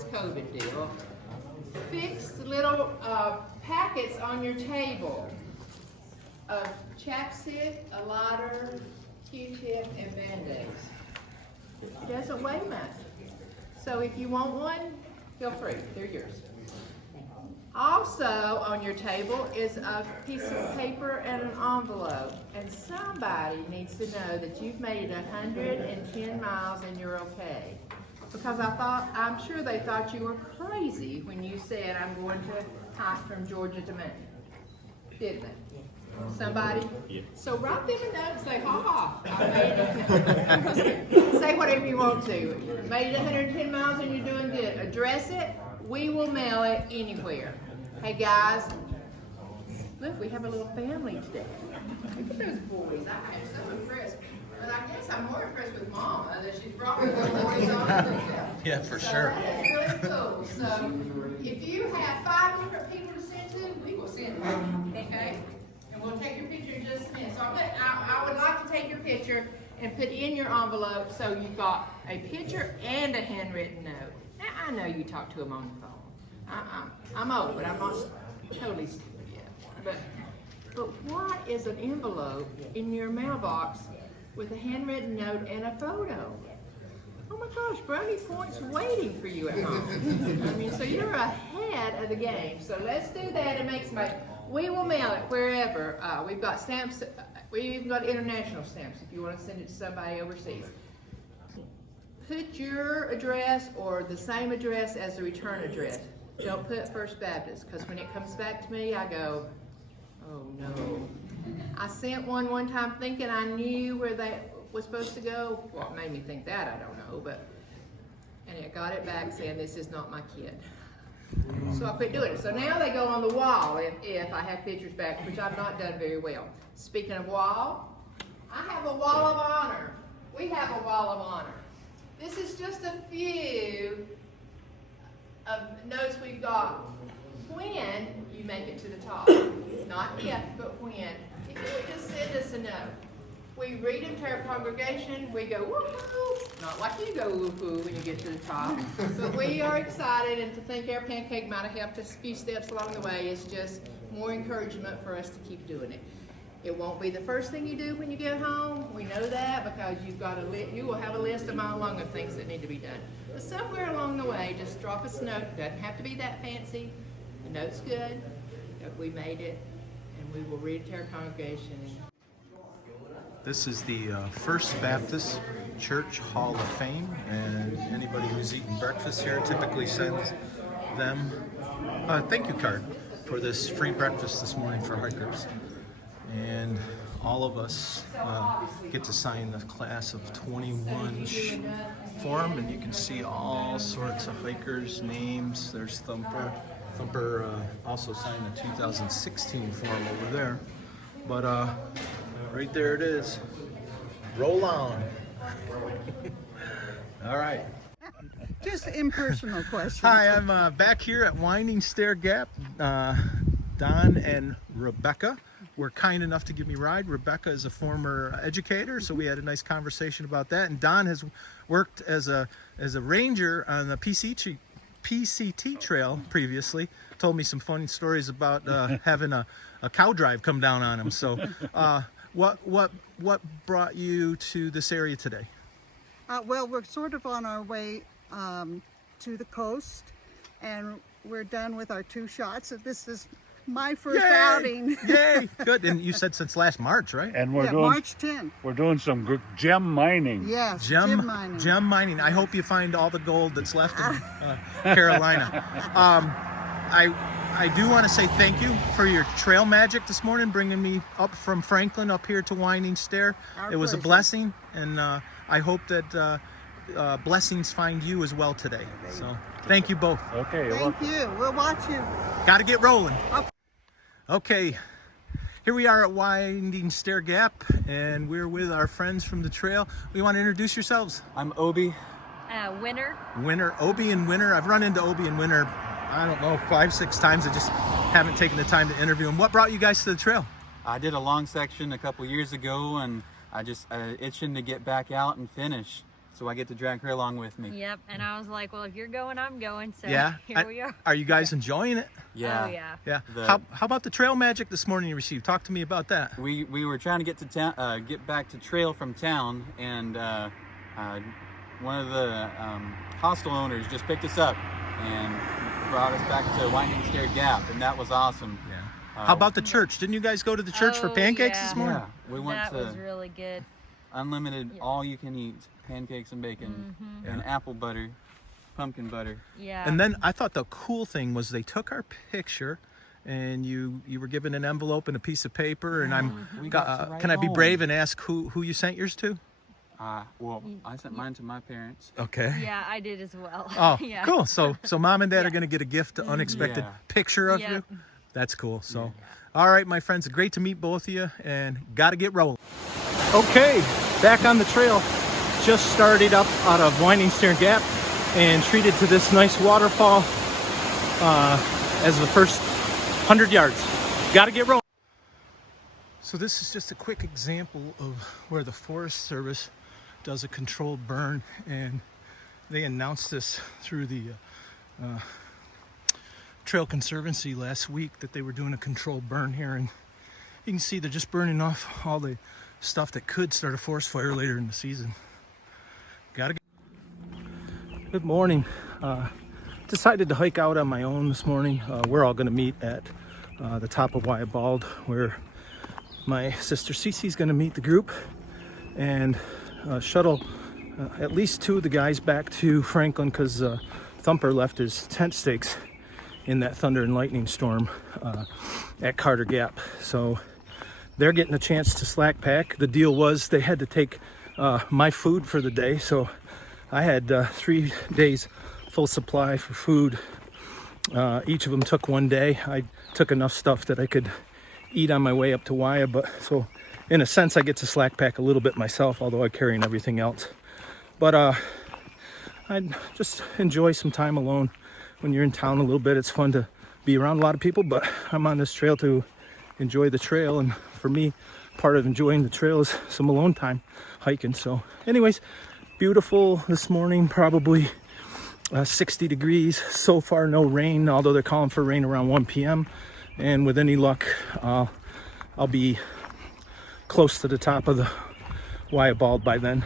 this COVID deal. Fixed little packets on your table of chapstick, a lighter, Q-tip, and Band-Aids. It doesn't weigh much. So if you want one, feel free, they're yours. Also on your table is a piece of paper and an envelope, and somebody needs to know that you've made it 110 miles and you're okay. Because I'm sure they thought you were crazy when you said, I'm going to hike from Georgia to Maine. Didn't they? Somebody? Yeah. So write them a note and say, ha ha, I made it. Say whatever you want to. Made it 110 miles and you're doing good. Address it. We will mail it anywhere. Hey guys, look, we have a little family today. Look at those boys. I am so impressed. But I guess I'm more impressed with Mama that she's brought me little boys on. Yeah, for sure. That is really cool. So if you have 5 different people to send to, we will send them. Okay? And we'll take your picture in just a minute. So I would like to take your picture and put in your envelope so you've got a picture and a handwritten note. Now I know you talk to them on the phone. I'm old, but I'm not totally stupid yet. But what is an envelope in your mailbox with a handwritten note and a photo? Oh my gosh, brownie points waiting for you at home. I mean, so you're ahead of the game. So let's do that and make somebody. We will mail it wherever. We've got stamps. We've even got international stamps if you want to send it to somebody overseas. Put your address or the same address as the return address. Don't put First Baptist, because when it comes back to me, I go, oh no. I sent one time thinking I knew where they was supposed to go. What made me think that, I don't know, and it got it back saying this is not my kid. So I quit doing it. So now they go on the wall if I have pictures back, which I've not done very well. Speaking of wall, I have a wall of honor. We have a wall of honor. This is just a few of notes we've got. When you make it to the top, not if, but when. If you would just send us a note. We read them to our congregation, we go woo-hoo, not like you go woo-hoo when you get to the top, but we are excited, and to think our pancake might have helped us a few steps along the way is just more encouragement for us to keep doing it. It won't be the first thing you do when you get home, we know that, because you've got you will have a list a mile long of things that need to be done. But somewhere along the way, just drop us a note. It doesn't have to be that fancy. The note's good, that we made it, and we will read it to our congregation. This is the First Baptist Church Hall of Fame, and anybody who's eating breakfast here typically sends them a thank you card for this free breakfast this morning for hikers. And all of us get to sign the class of 21 form, and you can see all sorts of hikers' names. There's Thumper. Thumper also signed the 2016 form over there. But right there it is. Roll on. All right. Just impersonal questions. Hi, I'm back here at Winding Stair Gap. Don and Rebecca were kind enough to give me a ride. Rebecca is a former educator, so we had a nice conversation about that. And Don has worked as a ranger on the PCT trail previously. Told me some funny stories about having a cow drive come down on him. So what brought you to this area today? Well, we're sort of on our way to the coast, and we're done with our 2 shots. This is my first outing. Yay! Good. And you said since last March, right? And we're doing March 10th. We're doing some good gem mining. Yes, gem mining. Gem mining. I hope you find all the gold that's left in Carolina. I do want to say thank you for your trail magic this morning, bringing me up from Franklin up here to Winding Stair. It was a blessing, and I hope that blessings find you as well today. So thank you both. Okay. Thank you. We'll watch you. Got to get rolling. Okay, here we are at Winding Stair Gap, and we're with our friends from the trail. We want to introduce yourselves. I'm Obi. Winter. Winter, Obi and Winter. I've run into Obi and Winter, I don't know, 5-6 times. I just haven't taken the time to interview them. What brought you guys to the trail? I did a long section a couple years ago, and I just itching to get back out and finish. so I get to drag her along with me. Yep, and I was like, well, if you're going, I'm going, so Yeah. here we are. Are you guys enjoying it? Yeah. Oh, yeah. Yeah. The- How about the trail magic this morning you received? Talk to me about that. We were trying to get to town, get back to trail from town, and one of the hostel owners just picked us up and brought us back to Winding Stair Gap, and that was awesome. Yeah. How about the church? Didn't you guys go to the church for Oh, pancakes yeah. this morning? Yeah, we went That to was really good. unlimited, all-you-can-eat pancakes and bacon, and apple butter, pumpkin butter. Yeah. And then I thought the cool thing was they took our picture, and you were given an envelope and a piece of paper, and We got to write can I be home. brave and ask who you sent yours to? Well, I sent mine to my parents. Okay. Yeah, I did as well. Oh, yeah. cool. So mom and dad are going to get a gift, an unexpected Yeah. picture of Yep. you. That's cool. So, all right, my friends, great to meet both of you, and got to get rolling. Okay, back on the trail. Just started up out of Winding Stair Gap and treated to this nice waterfall as the first 100 yards. Got to get rolling. So this is just a quick example of where the Forest Service does a controlled burn, and they announced this through the Trail Conservancy last week that they were doing a controlled burn here, and you can see they're just burning off all the stuff that could start a forest fire later in the season. Good morning. Decided to hike out on my own this morning. We're all going to meet at the top of Wayah Bald, where my sister Cece's going to meet the group and shuttle at least two of the guys back to Franklin, because Thumper left his tent stakes in that thunder and lightning storm at Carter Gap. So they're getting a chance to slack pack. The deal was they had to take my food for the day, so I had 3 days full supply for food. Each of them took 1 day. I took enough stuff that I could eat on my way up to Wayah, but so in a sense I get to slack pack a little bit myself, although I'm carrying everything else. But I just enjoy some time alone when you're in town a little bit. It's fun to be around a lot of people, but I'm on this trail to enjoy the trail, and for me, part of enjoying the trail is some alone time hiking. So anyways, beautiful this morning, probably 60 degrees. So far no rain, although they're calling for rain around 1 p.m. And with any luck, I'll be close to the top of the Wayah Bald by then.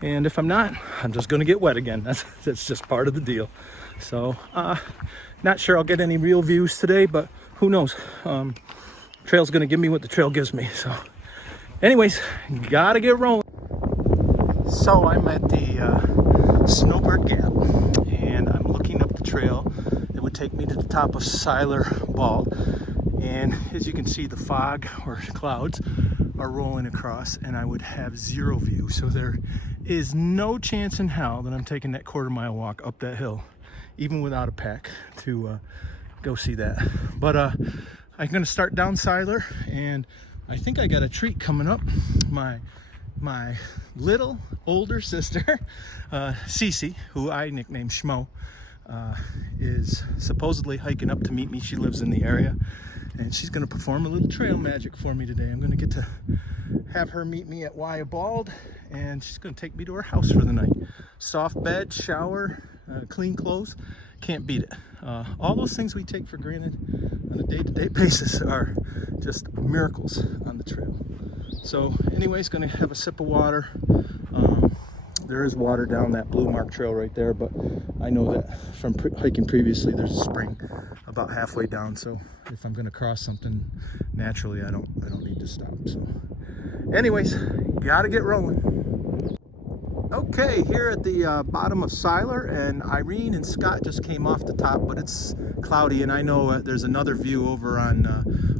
And if I'm not, I'm just going to get wet again. That's just part of the deal. So, not sure I'll get any real views today, but who knows? Trail's going to give me what the trail gives me. So, anyways, gotta get rolling. So I'm at the Snowbird Gap, and I'm looking up the trail that would take me to the top of Seiler Bald. And as you can see, the fog or clouds are rolling across, and I would have zero view. So there is no chance in hell that I'm taking that quarter-mile walk up that hill, even without a pack, to go see that. But I'm gonna start down Seiler, and I think I got a treat coming up. My little older sister, Cece, who I nicknamed Schmo, is supposedly hiking up to meet me. She lives in the area, and she's going to perform a little trail magic for me today. I'm going to get to have her meet me at Wayah Bald, and she's going to take me to her house for the night. Soft bed, shower, clean clothes, can't beat it. All those things we take for granted on a day-to-day basis are just miracles on the trail. So anyways, gonna have a sip of water. There is water down that Blue Mark Trail right there, but I know that from hiking previously, there's a spring about halfway down. So if I'm gonna cross something naturally, I don't need to stop. So anyways, gotta get rolling. Okay, here at the bottom of Seiler, and Irene and Scott just came off the top, but it's cloudy, and I know there's another view over on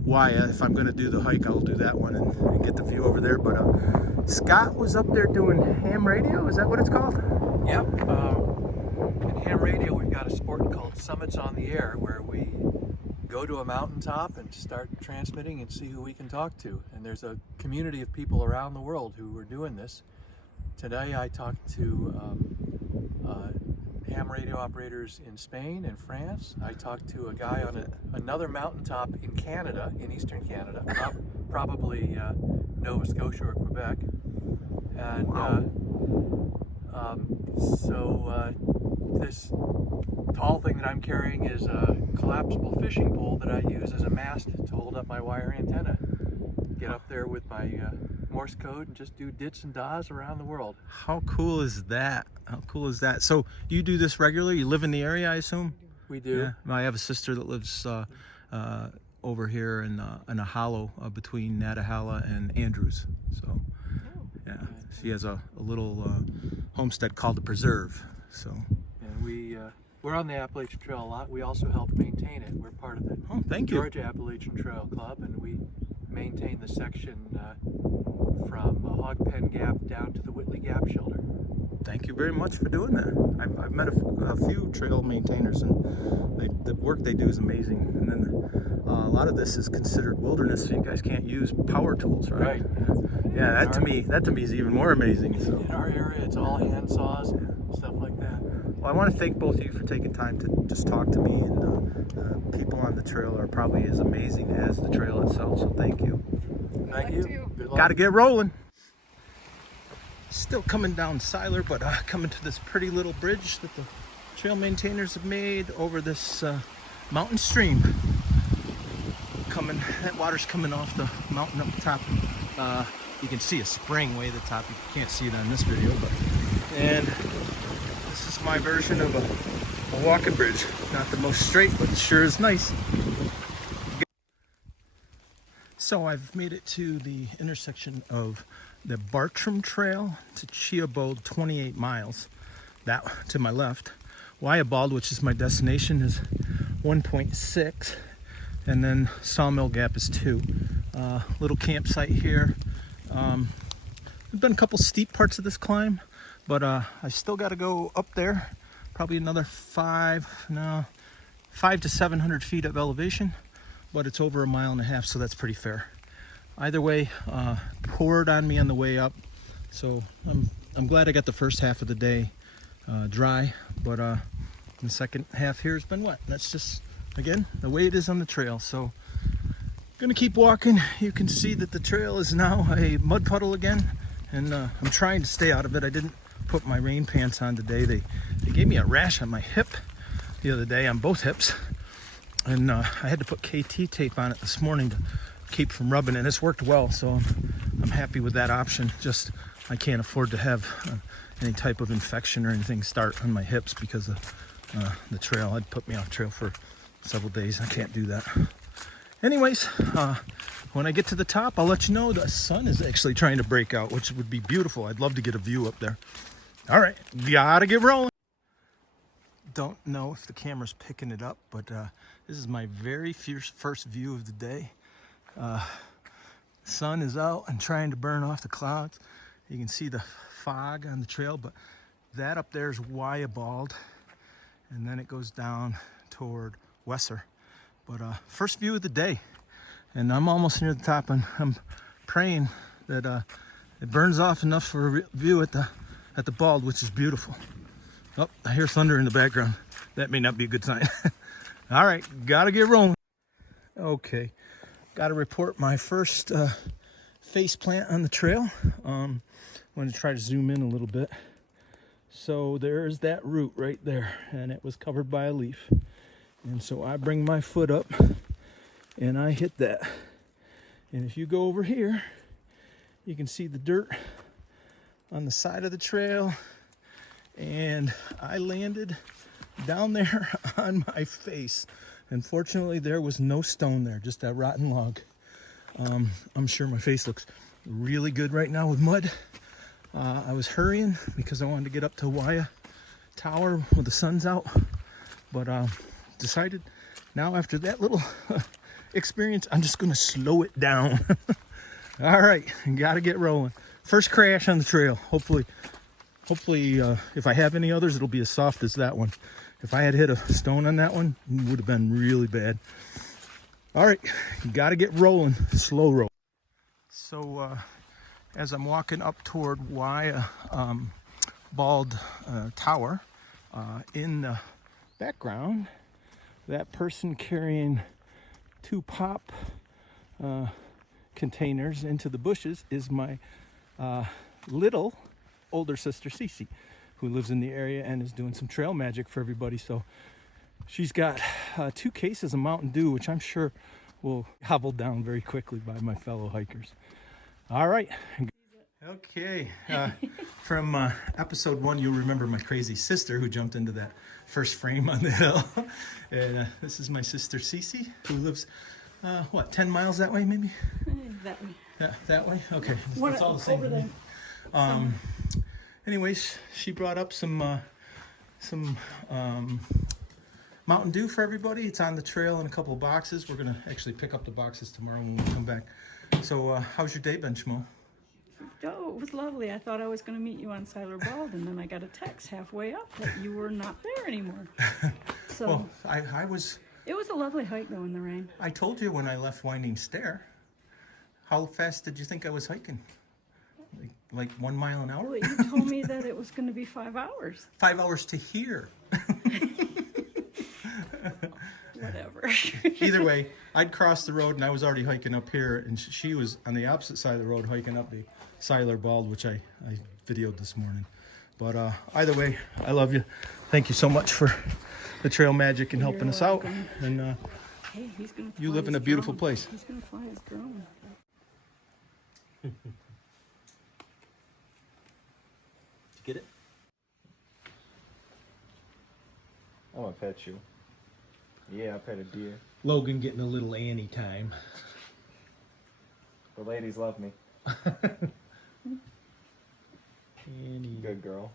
Wayah. If I'm going to do the hike, I'll do that one and get the view over there. But Scott was up there doing ham radio. Is that what it's called? Yep. In ham radio, we've got a sport called Summits on the Air, where we go to a mountaintop and start transmitting and see who we can talk to. And there's a community of people around the world who are doing this. Today I talked to ham radio operators in Spain and France. I talked to a guy on another mountaintop in Canada, in eastern Canada, probably Nova Scotia or Quebec. And This tall thing that I'm carrying is a collapsible fishing pole that I use as a mast to hold up my wire antenna. Get up there with my Morse code and just do dits and dahs around the world. How cool is that? How cool is that? So you do this regularly? You live in the area, I assume? We do. Yeah. I have a sister that lives over here in a hollow between Natahala and Andrews. So yeah, she has a little homestead called the Preserve. So. And we're on the Appalachian Trail a lot. We also help maintain it. We're part of the thank you. Georgia Appalachian Trail Club, and we maintain the section from Hog Pen Gap down to the Whitley Gap Shelter. Thank you very much for doing that. I've met a few trail maintainers, and the work they do is amazing. And then a lot of this is considered wilderness, so you guys can't use power tools, right? Yeah, that to me is even more amazing. So. In our area, it's all hand saws and stuff like that. Well, I want to thank both of you for taking time to just talk to me, and people on the trail are probably as amazing as the trail itself, so thank you. Thank you. Good luck. Got to get rolling. Still coming down Siler, but coming to this pretty little bridge that the trail maintainers have made over this mountain stream. That water's coming off the mountain up top. You can see a spring way at the top. You can't see it on this video, and this is my version of a walking bridge. Not the most straight, but it sure is nice. So I've made it to the intersection of the Bartram Trail to Chiabold, 28 miles. That to my left. Wayah, which is my destination, is 1.6, and then Sawmill Gap is 2. Little campsite here. There's been a couple steep parts of this climb, but I still got to go up there. Probably another 5 to 700 feet of elevation, but it's over 1.5 miles, so that's pretty fair. Either way, poured on me on the way up, so I'm glad I got the first half of the day dry, but the second half here has been wet. That's just, again, the way it is on the trail. So gonna keep walking. You can see that the trail is now a mud puddle again, and I'm trying to stay out of it. I didn't put my rain pants on today. They gave me a rash on my hip the other day, on both hips, and I had to put KT tape on it this morning to keep from rubbing, and it's worked well, so I'm happy with that option. Just I can't afford to have any type of infection or anything start on my hips because of the trail. I'd put me off trail for several days. I can't do that. Anyways, when I get to the top, I'll let you know. The sun is actually trying to break out, which would be beautiful. I'd love to get a view up there. All right, gotta get rolling. Don't know if the camera's picking it up, but this is my very first view of the day. Sun is out and trying to burn off the clouds. You can see the fog on the trail, but that up there is Wayah, and then it goes down toward Wesser. But first view of the day, and I'm almost near the top, and I'm praying that it burns off enough for a view at the bald, which is beautiful. Oh, I hear thunder in the background. That may not be a good sign. All right, gotta get rolling. Okay, gotta report my first face plant on the trail. I'm going to try to zoom in a little bit. So there's that root right there, and it was covered by a leaf. And so I bring my foot up and I hit that. And if you go over here, you can see the dirt on the side of the trail. And I landed down there on my face. Unfortunately, there was no stone there, just that rotten log. I'm sure my face looks really good right now with mud. I was hurrying because I wanted to get up to Wayah Tower when the sun's out. But decided now after that little experience, I'm just going to slow it down. All right, gotta get rolling. First crash on the trail. Hopefully, if I have any others, it'll be as soft as that one. If I had hit a stone on that one, it would have been really bad. All right, gotta get rolling. Slow roll. So as I'm walking up toward Wayah Bald Tower, in the background, that person carrying 2 pop containers into the bushes is my little older sister Cece, who lives in the area and is doing some trail magic for everybody. So she's got 2 cases of Mountain Dew, which I'm sure will hobble down very quickly by my fellow hikers. All right. Okay. From episode 1, you'll remember my crazy sister who jumped into that first frame on the hill. And this is my sister Cece, who lives, 10 miles that way maybe? That way. Yeah, that way? Okay. One It's all the same. over there. Anyways, she brought up some Mountain Dew for everybody. It's on the trail in a couple of boxes. We're going to actually pick up the boxes tomorrow when we come back. So how's your day been, Shmo? Oh, it was lovely. I thought I was going to meet you on Siler Bald, and then I got a text halfway up that you were not there anymore. So Well, I was... it was a lovely hike, though, in the rain. I told you when I left Winding Stair. How fast did you think I was hiking? Like 1 mile an hour? Well, you told me that it was going to be 5 hours. 5 hours to here. Whatever. Either way, I'd crossed the road and I was already hiking up here, and she was on the opposite side of the road hiking up the Siler Bald, which I videoed this morning. But either way, I love you. Thank you so much for the trail magic and helping us out. And Hey, he's gonna you fly live in his a beautiful drone. place. He's going to fly his drone. Get it? I'm gonna pet you. Yeah, I pet a deer. Logan getting a little Annie time. The ladies love me. Annie. Good girl.